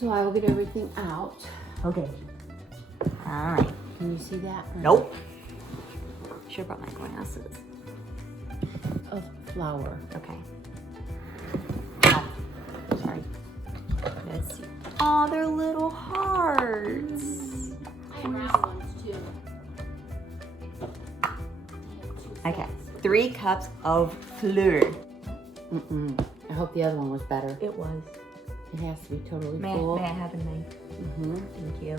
So I will get everything out. Okay. All right. Can you see that? Nope. Should have brought my glasses. Of flour. Okay. Oh, sorry. Let's see. Oh, they're little hearts. I have round ones too. Okay. 3 cups of flour. I hope the other one was better. It was. It has to be totally May full. I have a knife? Thank you.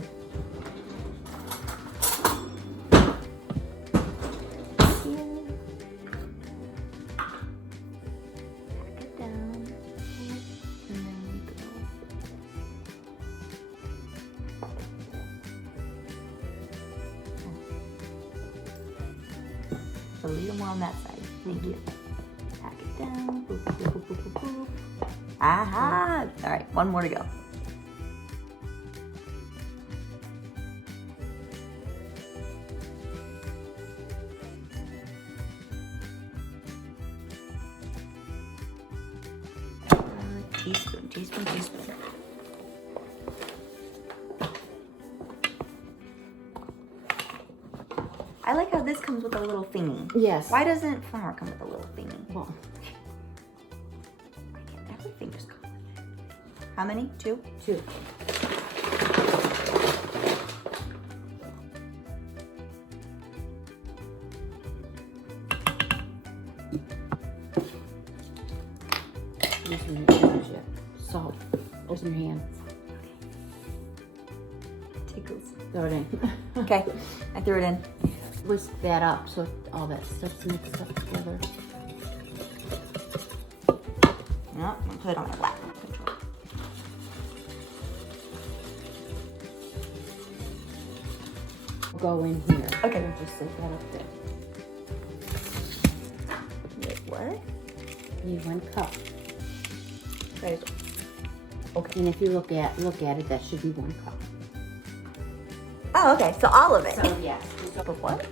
Pack it down. And then we go. So leave them more on that side. Thank you. Pack it down. Boop, boop, boop, boop, boop, boop. Aha! All right, one more to go. Teaspoon, teaspoon, teaspoon. I like how this comes with a little thingy. Yes. Why doesn't flour come with a little thingy? Well, Everything just comes with it. How many? 2? 2. Salt. Open your hand. Tickles. Throw it in. Okay, I threw it in. Whisk that up so all that stuff's mixed up together. No, I'm gonna put it on my lap. Go in here. Okay. We'll just set that up there. Wait, what? Need 1 cup. Right. Okay. And if you look at it, that should be 1 cup. Oh, okay. So all of it. So yes. But what?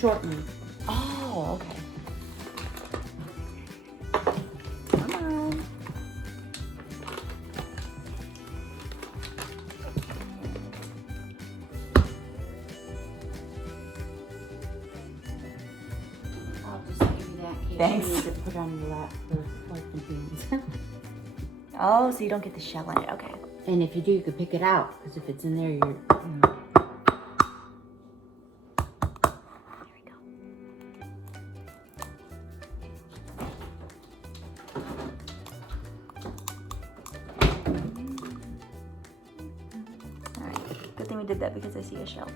Shortening. Oh, okay. Come on. I'll just give you that case. Thanks. You need to put on your lap for wiping hands. Oh, so you don't get the shell in it. Okay. And if you do, you can pick it out, because if it's in there, you're, There we go. All right. Good thing we did that because I see a shell.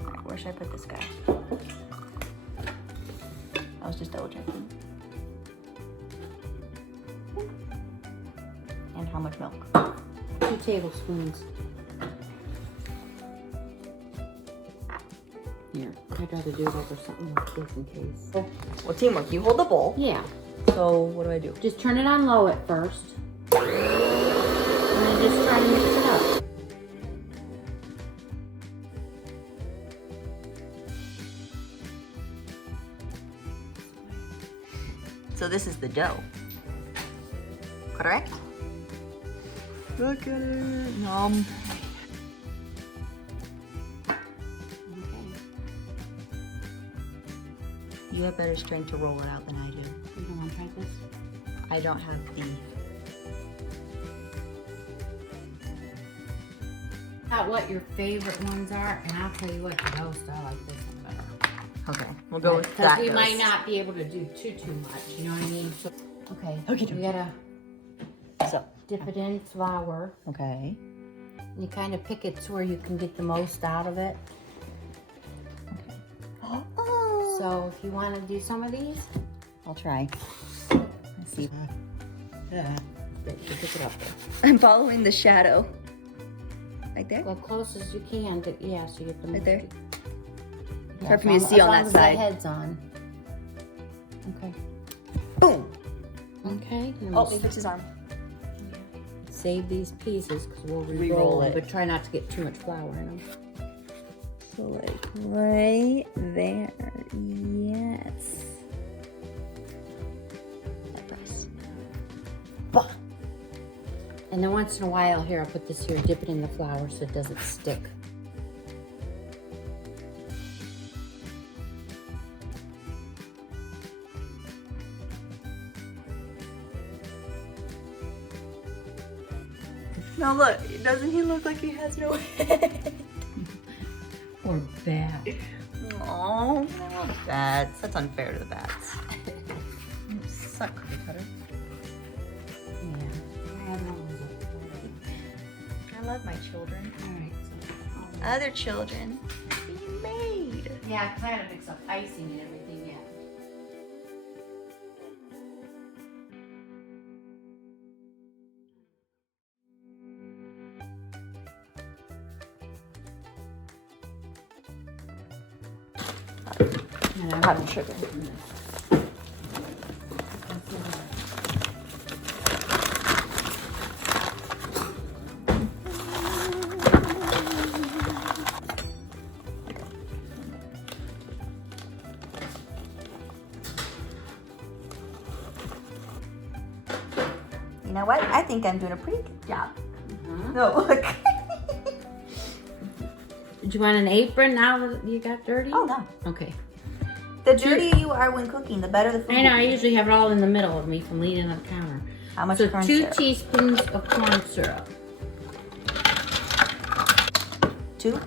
All right, where should I put this guy? I was just double checking. And how much milk? 2 tablespoons. Here, I'd rather do it over something like this in case. Well, teamwork. You hold the bowl. Yeah, So what do I do? just turn it on low at first. And then just try to mix it up. So this is the dough. Correct? Look at it. Yum. Okay. You have better strength to roll it out than I do. You don't want to try this? I don't have the... Out what your favorite ones are, and I'll tell you what, the most I like this one better. Okay, we'll go with Because that. we goes. might not be able to do too much, you know what I mean? So, okay, Okay, you gotta So, dip it in flour. okay. You kind of pick it to where you can get the most out of it. Oh. So if you want to do some of these, I'll try. Let's see. yeah, you pick it up there. I'm following the shadow. Right there? Go as close as you can to, yeah, so you get the Right there? Yeah, Hard for me to see on that as side. the head's on. Okay. Boom. Okay. and Oh, we'll he fixed his arm. save these pieces because we'll Re-roll re-roll them, it. but try not to get too much flour in them. So like right there. Yes. And then once in a while, here, I'll put this here, dip it in the flour so it doesn't stick. No, look, doesn't he look like he has no head? Or bat. Oh, I love bats. That's unfair to the bats. Suck, cookie cutter. Yeah. I love my children. Alright, so. Other children being made. Yeah, because I had to mix up icing and everything yet. Powdered sugar. You know what? I think I'm doing a pretty good job. No, look. Did you want an apron now that you got dirty? Oh, no. Okay. The dirtier you are when cooking, the better the food I know, will I be. usually have it all in the middle of me from leaning on the counter. How much So corn 2 syrup? teaspoons of corn syrup. 2?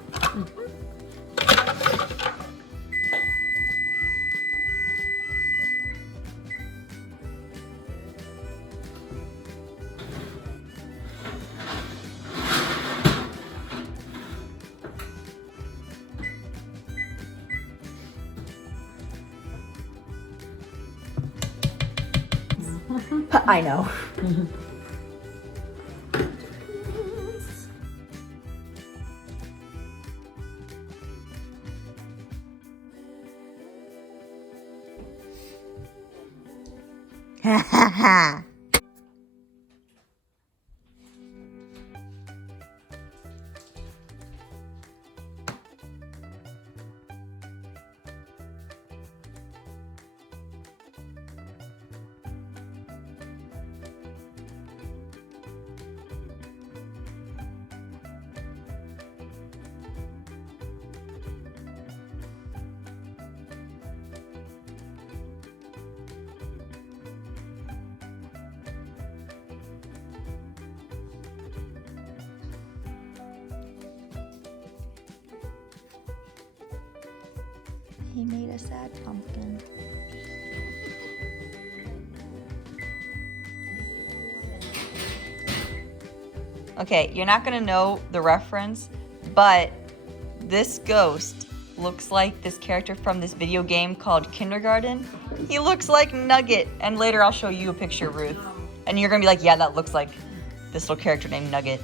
I know. Ha ha ha. He made a sad pumpkin. Okay, you're not gonna know the reference, but this ghost looks like this character from this video game called Kindergarten. He looks like Nugget, and later I'll show you a picture, Ruth. And you're gonna be like, yeah, that looks like this little character named Nugget.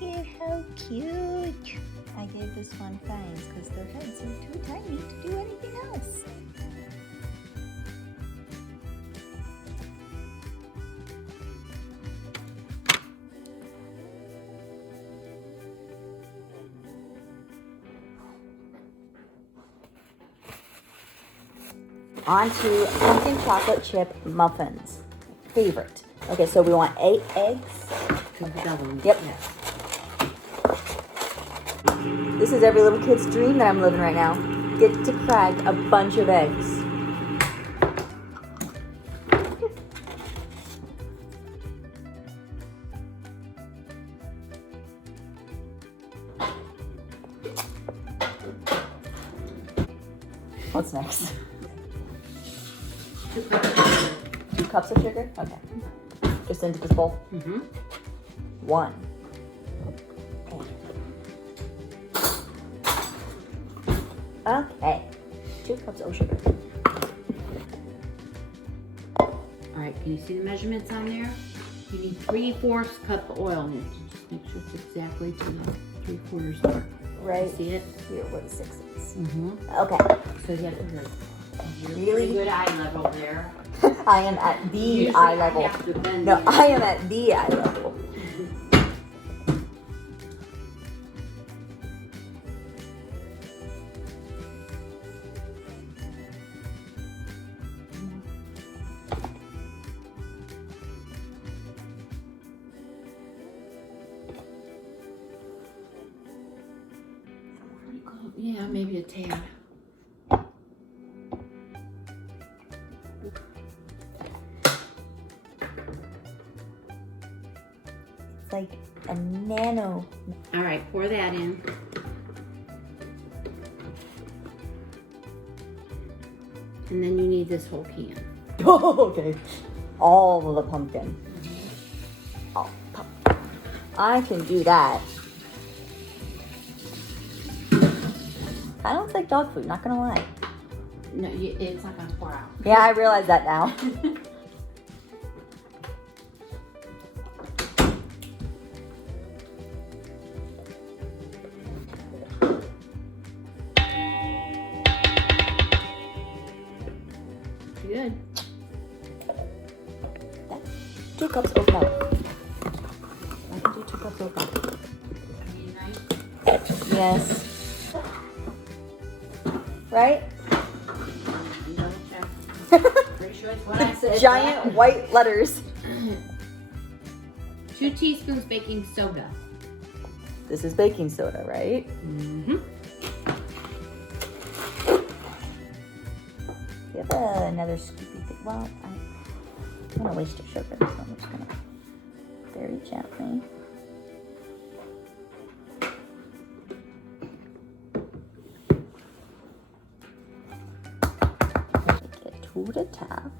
Look at how cute. I gave this one fangs because their heads are too tiny to do anything else. On to pumpkin chocolate chip muffins. Favorite. Okay, so we want 8 eggs. Yep. This is every little kid's dream that I'm living right now. Get to crack a bunch of eggs. What's next? 2 cups of sugar? Okay. Just into this bowl? Mm-hmm. 1. Okay. 2 cups of sugar. Alright, can you see the measurements on there? You need 3/4 cup of oil in it. Just make sure it's exactly to the 3/4 mark. Right. See it? Here where the 6 is. Mm-hmm. Okay. So you have to Really? pretty good eye level there. I am at the Usually eye I level. have to bend No, the- I am at the eye level. maybe a tad. It's like a nano. All right, pour that in. And then you need this whole can. Oh, okay. All of the pumpkin. Oh, I can do that. I don't like dog food, not gonna lie. No, it's not gonna pour out. Yeah, I realize that now. Good. 2 cups open up. I can do 2 cups open up. Need a knife? Yes. Right? Double check. Pretty sure it's what I said. Giant white letters. 2 teaspoons baking soda. This is baking soda, right? Mm-hmm. You have another scoopy thing. Well, I don't want to waste your sugar, so I'm just gonna very gently. Take it to the top.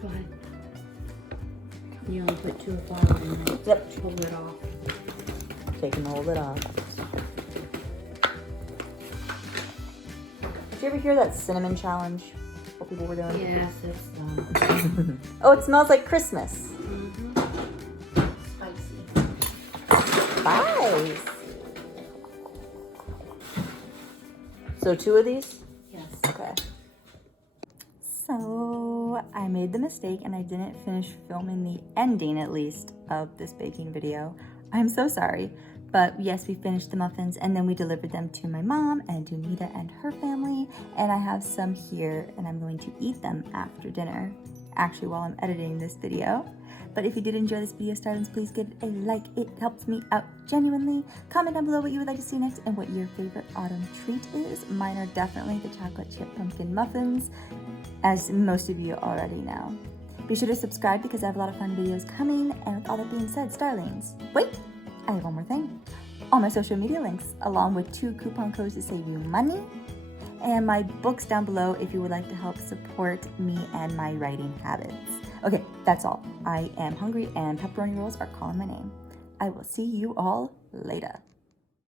Go ahead. You only put 2 of flour in there. Yep. Pull it off. Taking all of it off. Did you ever hear that cinnamon challenge? What people were doing? Yes, it's Oh, it smells like Christmas. spicy. Nice. So 2 of these? Yes. Okay. So I made the mistake and I didn't finish filming the ending, at least, of this baking video. I'm so sorry. But yes, we finished the muffins and then we delivered them to my mom and to Nita and her family. And I have some here and I'm going to eat them after dinner, actually while I'm editing this video. But if you did enjoy this video, Starlings, please give it a like. It helps me out genuinely. Comment down below what you would like to see next and what your favorite autumn treat is. Mine are definitely the chocolate chip pumpkin muffins, as most of you already know. Be sure to subscribe because I have a lot of fun videos coming. And with all that being said, Starlings, wait, I have one more thing. All my social media links, along with 2 coupon codes to save you money, and my books down below if you would like to help support me and my writing habits. Okay, that's all. I am hungry and pepperoni rolls are calling my name. I will see you all later.